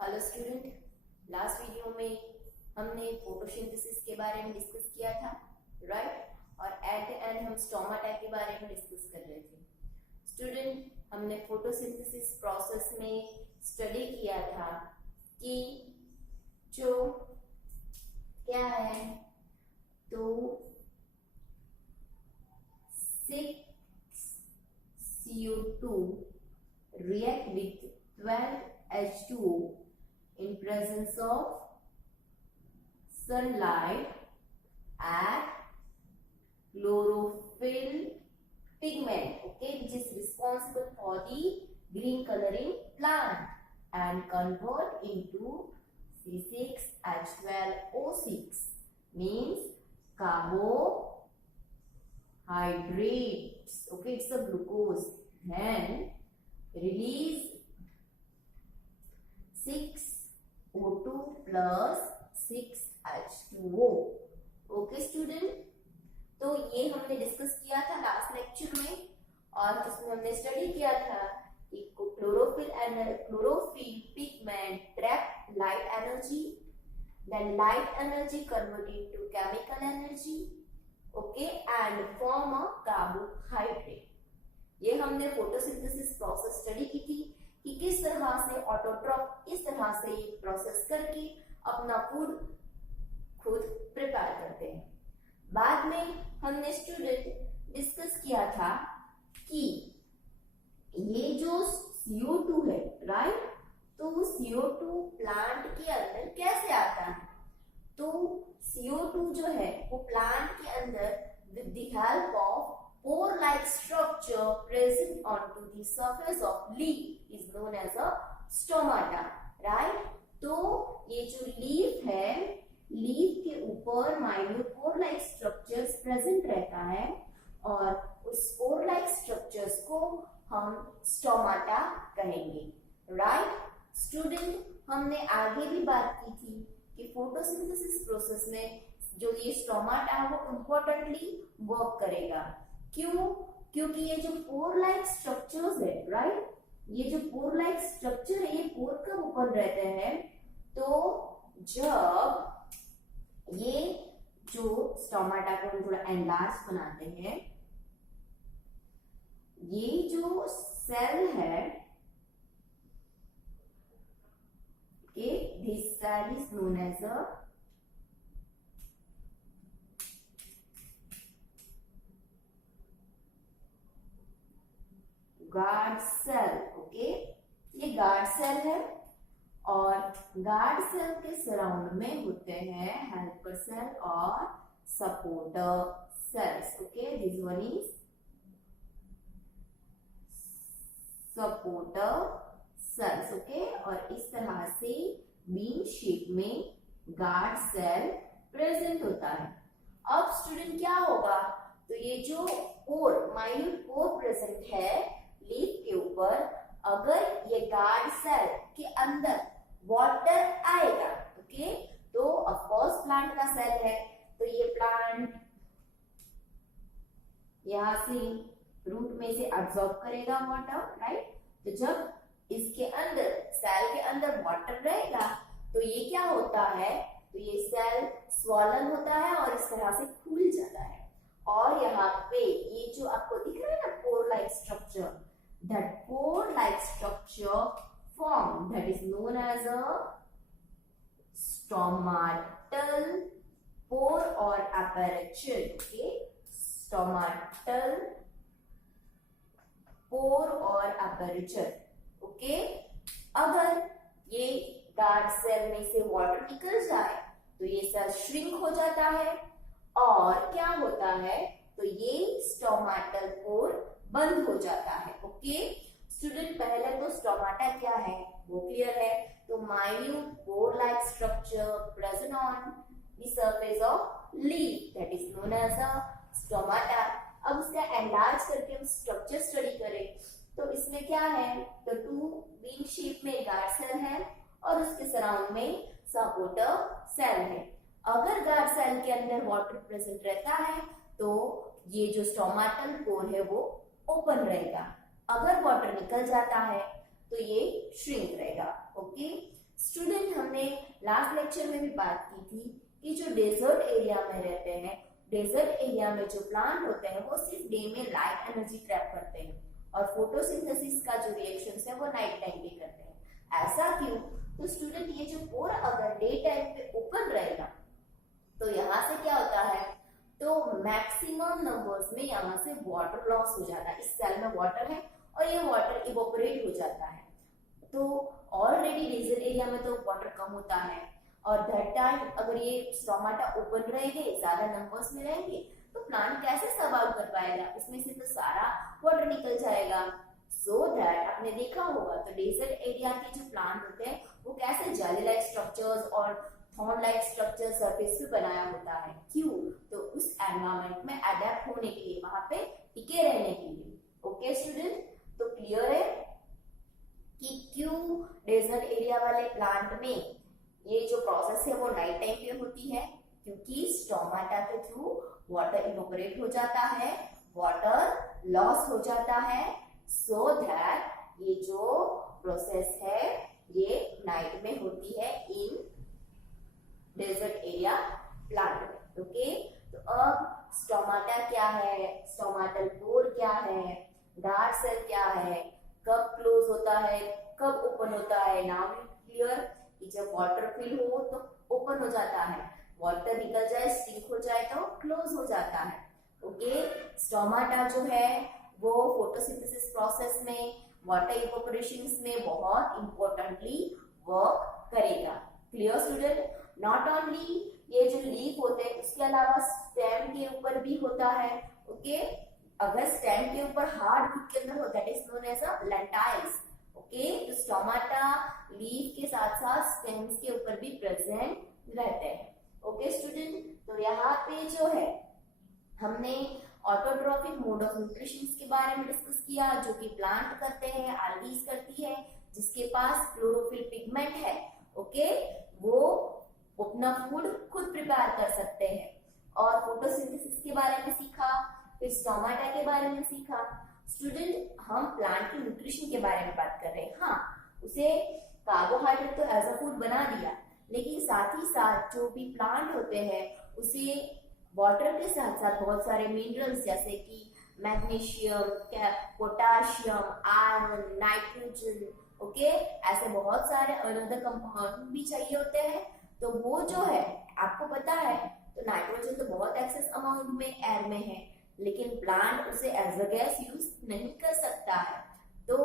Hello student, last video में हमने photosynthesis के बारे में डिस्कस किया था, राइट? और एट द एंड हम स्टोमाटा के बारे में डिस्कस कर रहे थे। स्टूडेंट, हमने फोटोसिंथेसिस प्रोसेस में स्टडी किया था कि जो क्या है तो 6CO2 react with 12H2O in presence of sunlight at chlorophyll pigment, okay, which is responsible for the green coloring plant and convert into C6H12O6 means carbohydrates, okay, it's a glucose, then release 6O2 plus 6H2O, okay student. तो ये हमने discuss किया था last lecture में, और इसमें हमने study किया था कि chlorophyll pigment trap light energy, then light energy convert into chemical energy, okay, and form a carbohydrate. ये हमने फोटोसिंथेसिस प्रोसेस स्टडी की थी कि किस तरह से ऑटोट्रॉफ इस तरह से ये प्रोसेस करके अपना फूड खुद प्रिपेयर करते हैं। बाद में हमने स्टूडेंट डिस्कस किया था कि ये जो CO2 है, राइट, तो CO2 प्लांट के अंदर कैसे आता है। तो CO2 जो है वो प्लांट के अंदर with the help of pore-like structure present onto the surface of leaf is known as a stomata, right? तो ये जो लीफ है, लीफ के ऊपर माइन्यूट पोर-लाइक स्ट्रक्चर्स प्रेजेंट रहता है, और उस पोर-लाइक स्ट्रक्चर्स को हम स्टोमाटा कहेंगे, राइट? स्टूडेंट, हमने आगे भी बात की थी कि फोटोसिंथेसिस प्रोसेस में जो ये स्टोमाटा है वो इम्पोर्टेंटली वर्क करेगा। क्यों? क्योंकि ये जो पोर लाइक स्ट्रक्चर्स है, राइट, ये जो पोर लाइक स्ट्रक्चर है ये पोर कब ओपन रहते हैं, तो जब ये जो स्टोमाटा को हम थोड़ा एनलार्ज बनाते हैं, ये जो सेल है, okay, this cell is known as a guard cell, okay, ये गार्ड सेल है, और गार्ड सेल के सराउंड में होते हैं हेल्पर सेल और supporter cells, okay, this one is supporter cells, okay, और इस तरह से बीन शेप में गार्ड सेल प्रेजेंट होता है। अब स्टूडेंट क्या होगा, तो ये जो पोर माइन्यूट पोर प्रेजेंट है लीफ के ऊपर, अगर ये गार्ड सेल के अंदर वाटर आएगा, ओके, तो ऑफ कोर्स प्लांट का सेल है, तो ये प्लांट यहां से रूट में से अब्सॉर्ब करेगा वाटर, राइट? तो जब इसके अंदर सेल के अंदर वाटर रहेगा तो ये क्या होता है, तो ये सेल स्वॉलन होता है और इस तरह से फूल जाता है, और यहाँ पे ये जो आपको दिख रहा है ना pore like structure, that pore-like structure form that is known as a stomatal pore or aperture, okay, stomatal pore or aperture, okay। अगर ये गार्ड सेल में से वाटर निकल जाए तो ये सेल श्रिंक हो जाता है, और क्या होता है, तो ये स्टोमाटल पोर बंद हो जाता है, ओके। स्टूडेंट, पहले तो स्टोमाटा क्या है वो क्लियर है, तो minute pore like structure present on the surface of leaf that is known as a stomata. अब इसका एनलार्ज करके हम स्ट्रक्चर स्टडी करें तो इसमें क्या है, तो टू बीन शेप में गार्ड सेल है और उसके सराउंड में सपोर्टर सेल है। अगर गार्ड सेल के अंदर वाटर प्रेजेंट रहता है तो ये जो स्टोमाटल पोर है वो ओपन रहेगा, अगर वाटर निकल जाता है तो ये श्रिंक रहेगा, ओके। स्टूडेंट, हमने लास्ट लेक्चर में भी बात की थी कि जो डेजर्ट एरिया में रहते हैं, डेजर्ट एरिया में जो प्लांट होते हैं वो सिर्फ डे में लाइट एनर्जी ट्रैप करते हैं और फोटोसिंथेसिस का जो रिएक्शन है वो नाइट टाइम पे करते हैं। ऐसा क्यों? तो स्टूडेंट, ये जो पोर अगर डे टाइम पे ओपन रहेगा तो यहाँ से क्या होता है, तो मैक्सिमम नंबर्स में यहाँ से वाटर लॉस हो जाता है। इस सेल में वाटर है और ये वाटर इवोपरेट हो जाता है। तो ऑलरेडी डेजर्ट एरिया में तो वाटर कम होता है और दैट टाइम अगर ये स्टोमाटा ओपन रहेंगे, ज्यादा नंबर्स में रहेंगे, तो प्लांट कैसे सर्वाइव कर पाएगा? इसमें से तो सारा वाटर निकल जाएगा। सो दैट आपने देखा होगा तो डेजर्ट एरिया के जो प्लांट होते हैं वो कैसे जेली लाइक स्ट्रक्चर्स और थॉर्न लाइक स्ट्रक्चर सरफेस पे बनाया होता है। क्यों? तो उस एनवायरनमेंट में अडेप्ट होने के लिए, वहां पे टिके रहने के लिए। ओके स्टूडेंट, तो क्लियर है कि क्यों डेजर्ट एरिया वाले प्लांट में ये जो प्रोसेस है वो नाइट टाइम पे होती है? क्योंकि स्टोमाटा के थ्रू वाटर इवोपरेट हो जाता है, वाटर लॉस हो जाता है, सो दैट ये जो प्रोसेस है ये नाइट में होती है इन डेजर्ट एरिया प्लांट में। ओके, तो अब स्टोमाटा क्या है, स्टोमाटल पोर क्या है, गार्ड सेल क्या है, कब क्लोज होता है, कब ओपन होता है? नाउ क्लियर कि जब वाटर फिल हो तो ओपन हो जाता है, वाटर निकल जाए, स्टिक हो जाए तो क्लोज हो जाता है। ओके, स्टोमाटा जो है वो फोटोसिंथेसिस प्रोसेस में, वाटर इवोपरेशन में बहुत इंपॉर्टेंटली वर्क करेगा। Clear student? नॉट ओनली ये जो लीफ होते हैं उसके अलावा स्टेम के ऊपर भी होता है। ओके, अगर स्टेम के ऊपर हार्ड रूट के अंदर होता है, it is known as a lenticels. Okay, तो स्टोमाटा लीफ के साथ साथ स्टेम्स के ऊपर भी प्रेजेंट रहते हैं। ओके स्टूडेंट, तो यहाँ पे जो है हमने ऑटोट्रॉफिक मोड ऑफ न्यूट्रिशन के बारे में डिस्कस किया, जो कि प्लांट करते हैं, आल्गीज करती है, जिसके पास क्लोरोफिल पिगमेंट है। ओके, वो अपना फूड खुद प्रिपेयर कर सकते हैं। और फोटोसिंथेसिस के बारे में सीखा, फिर स्टोमाटा के बारे में सीखा। स्टूडेंट, हम प्लांट के न्यूट्रिशन के बारे में बात कर रहे हैं। हाँ, उसे कार्बोहाइड्रेट तो एज अ फूड बना दिया, लेकिन साथ ही साथ जो भी प्लांट होते हैं उसे वाटर के साथ साथ बहुत सारे मिनरल्स जैसे कि magnesium, potassium, iron, nitrogen, okay, ऐसे बहुत सारे अनदर कंपाउंड भी चाहिए होते हैं। तो वो जो है आपको पता है, तो नाइट्रोजन तो बहुत एक्सेस अमाउंट में एयर में है, लेकिन प्लांट उसे एज अ गैस यूज नहीं कर सकता है। तो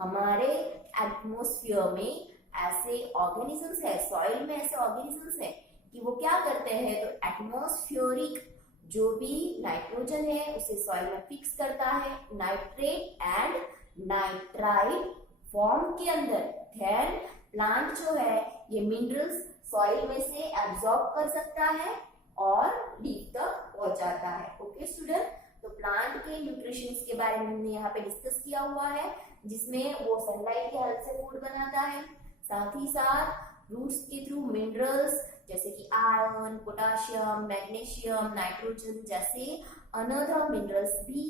हमारे एटमॉस्फेयर में ऐसे ऑर्गेनिजम्स है, सॉइल में ऐसे ऑर्गेनिजम्स है कि वो क्या करते हैं, तो एटमॉस्फेरिक जो भी नाइट्रोजन है उसे सॉइल में फिक्स करता है नाइट्रेट एंड नाइट्राइट फॉर्म के अंदर। देन प्लांट जो है ये मिनरल्स सॉइल में से एब्जॉर्ब कर सकता है और लीफ तक पहुंचाता है। ओके स्टूडेंट, तो प्लांट के न्यूट्रिशंस के बारे में हमने यहाँ पे डिस्कस किया हुआ है, जिसमें वो सनलाइट की हेल्प से फूड बनाता है, साथ ही साथ रूट्स के थ्रू मिनरल्स जैसे कि आयरन, पोटाशियम, मैग्नीशियम, नाइट्रोजन जैसे अनदर मिनरल्स भी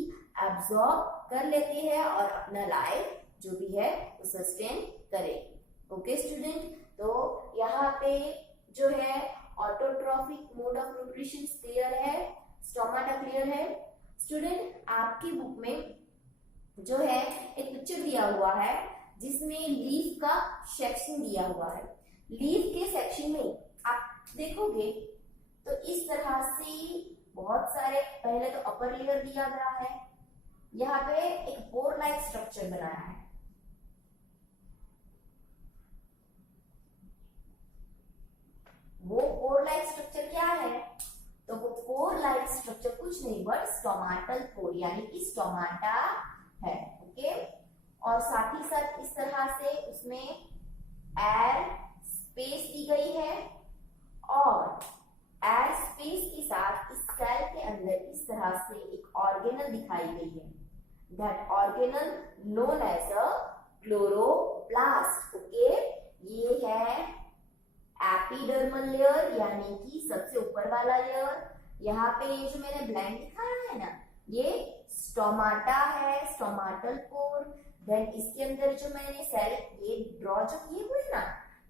एब्जॉर्ब कर लेते हैं और अपना लाइफ जो भी है वो सस्टेन करेगी। ओके स्टूडेंट, तो यहाँ पे जो है autotrophic mode of nutrition clear है, स्टोमाटा क्लियर है। स्टूडेंट, आपकी बुक में जो है एक पिक्चर दिया हुआ है जिसमें लीफ का सेक्शन दिया हुआ है। लीफ के सेक्शन में आप देखोगे तो इस तरह से बहुत सारे, पहले तो अपर लेयर दिया गया है, यहाँ पे एक बोर लाइक स्ट्रक्चर बनाया है। वो पोर लाइक स्ट्रक्चर क्या है, तो वो पोर लाइक स्ट्रक्चर कुछ नहीं बट स्टोमाटल पोर यानी कि स्टोमाटा है। ओके, और साथ ही साथ इस तरह से उसमें एयर स्पेस दी गई है और एयर स्पेस के साथ इस सेल के अंदर इस तरह से एक ऑर्गेनल दिखाई गई है, that organelle known as a chloroplast. Okay, ये है एपिडर्मल लेयर यानी कि सबसे ऊपर वाला लेयर। यहाँ पे ये जो मैंने ब्लैंक दिखाया है ना, ये स्टोमाटा है, स्टोमाटल पोर। देन इसके अंदर जो मैंने सेल ये ड्रॉ जो किए हुए ना,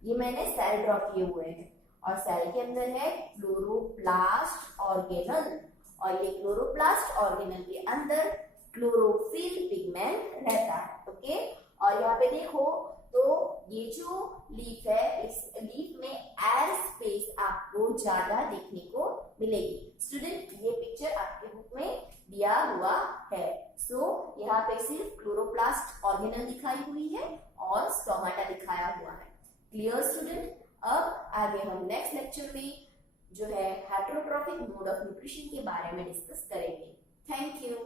ये मैंने सेल ड्रॉ किए हुए हैं और सेल के अंदर है क्लोरोप्लास्ट ऑर्गेनल और ये क्लोरोप्लास्ट ऑर्गेनल के अंदर क्लोरोफिल पिगमेंट रहता है। ओके, और यहाँ पे देखो तो ये जो लीफ है, इस लीफ में एयर स्पेस आपको ज्यादा देखने को मिलेगी। स्टूडेंट, ये पिक्चर आपके बुक में दिया हुआ है। सो यहाँ पे सिर्फ क्लोरोप्लास्ट ऑर्गेनल दिखाई हुई है और स्टोमाटा दिखाया हुआ है। Clear student? अब आगे हम नेक्स्ट लेक्चर में जो है हेटेरोट्रॉफिक मोड ऑफ न्यूट्रिशन के बारे में डिस्कस करेंगे। Thank you.